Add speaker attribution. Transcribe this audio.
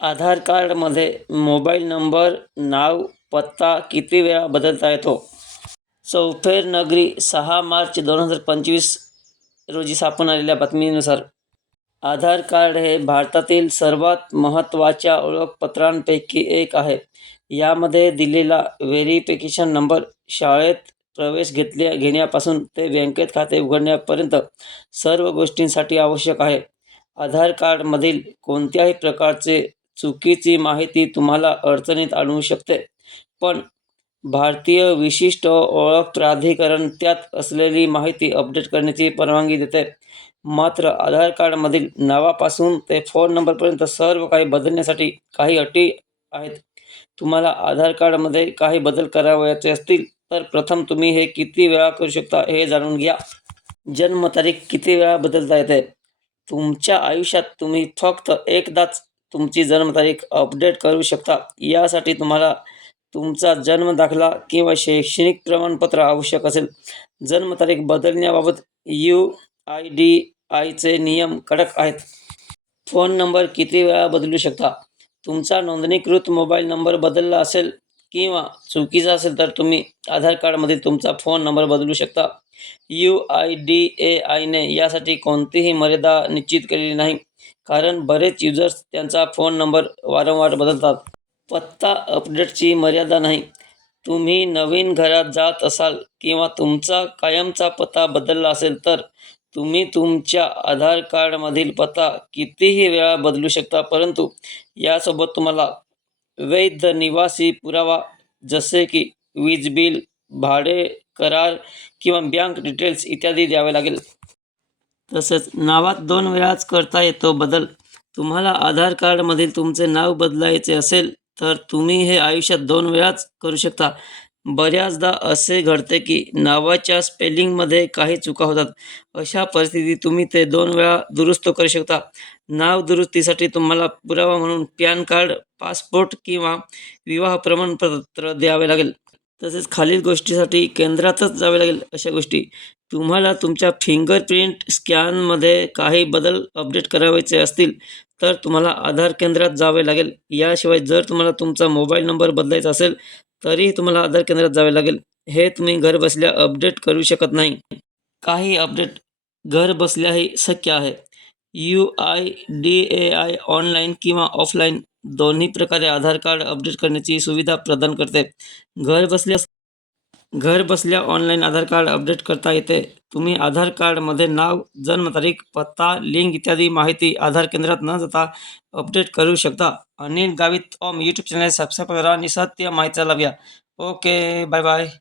Speaker 1: आधार कार्डमध्ये mobile number नाव पत्ता किती वेळा बदलता येतो? चौफेर नगरी सहा मार्च दोन हजार पंचवीस रोजी स्थापन आलेल्या बातमीनुसार आधार कार्ड हे भारतातील सर्वात महत्त्वाच्या ओळखपत्रांपैकी एक आहे. यामध्ये दिलेला व्हेरिफिकेशन नंबर शाळेत प्रवेश घेतल्या घेण्यापासून ते बँकेत खाते उघडण्यापर्यंत सर्व गोष्टींसाठी आवश्यक आहे. आधार कार्डमधील कोणत्याही प्रकारचे चुकीची माहिती तुम्हाला अडचणीत आणू शकते. पण भारतीय विशिष्ट ओळख प्राधिकरण त्यात असलेली माहिती अपडेट करण्याची परवानगी देते. मात्र आधार कार्डमधील नावापासून ते फोन नंबरपर्यंत सर्व काही बदलण्यासाठी काही अटी आहेत. तुम्हाला आधार कार्डमध्ये काही बदल करावयाचे असतील तर प्रथम तुम्ही हे किती वेळा करू शकता हे जाणून घ्या. जन्मतारीख किती वेळा बदलता येते? तुमच्या आयुष्यात तुम्ही फक्त एकदाच तुमची जन्मतारीख अपडेट करू शकता. यासाठी तुम्हाला तुमचा जन्मदाखला किंवा शैक्षणिक प्रमाणपत्र आवश्यक असेल. जन्मतारीख बदलण्याबाबत यू आय डी आयचे नियम कडक आहेत. फोन नंबर किती वेळा बदलू शकता? तुमचा नोंदणीकृत मोबाईल नंबर बदलला असेल किंवा चुकीचा असेल तर तुम्ही आधार कार्डमध्ये तुमचा फोन नंबर बदलू शकता. यू आय डी ए आयने यासाठी कोणतीही मर्यादा निश्चित केलेली नाही. कारण बरेच युजर्स त्यांचा फोन नंबर वारंवार बदलतात. पत्ता अपडेटची मर्यादा नाही. तुम्ही नवीन घरात जात असाल किंवा तुमचा कायमचा पत्ता बदलला असेल तर तुम्ही तुमच्या आधार कार्डमधील पत्ता कितीही वेळा बदलू शकता. परंतु यासोबत तुम्हाला वैध निवासी पुरावा जसे की वीज बिल भाडे करार किंवा बँक डिटेल्स इत्यादी द्यावे लागेल. तसंच नावात दोन वेळाच करता येतो बदल. तुम्हाला आधार कार्डमधील तुमचे नाव बदलायचे असेल तर तुम्ही हे आयुष्यात दोन वेळाच करू शकता. बऱ्याचदा असे घडते की नावाच्या स्पेलिंगमध्ये काही चुका होतात. अशा परिस्थितीत तुम्ही ते दोन वेळा दुरुस्त करू शकता. नाव दुरुस्तीसाठी तुम्हाला पुरावा म्हणून पॅन कार्ड पासपोर्ट किंवा विवाह प्रमाणपत्र द्यावे लागेल. तसेच खालील गोष्टीसाठी केंद्रातच जावे लागेल अशा गोष्टी. तुम्हाला तुमच्या फिंगरप्रिंट स्कॅनमध्ये काही बदल अपडेट करावायचे असतील तर तुम्हाला आधार केंद्रात जावे लागेल. याशिवाय जर तुम्हाला तुमचा मोबाईल नंबर बदलायचा असेल तरीही तुम्हाला आधार केंद्रात जावे लागेल. हे तुम्ही घरबसल्या अपडेट करू शकत नाही. काही अपडेट घरबसल्याही शक्य आहे. U I D A I online किंवा ऑफलाईन दोन्ही प्रकारे आधार कार्ड अपडेट करण्याची सुविधा प्रदान करते. घरबसल्या घरबसल्या ऑनलाईन आधार कार्ड अपडेट करता येते. तुम्ही आधार कार्डमध्ये नाव जन्मतारीख पत्ता लिंक इत्यादी माहिती आधार केंद्रात न जाता अपडेट करू शकता. अनिल गावित ऑम यूट्यूब चॅनल सबस्क्राईब करा. आणि सत्य माहिती लाभ ओके बाय बाय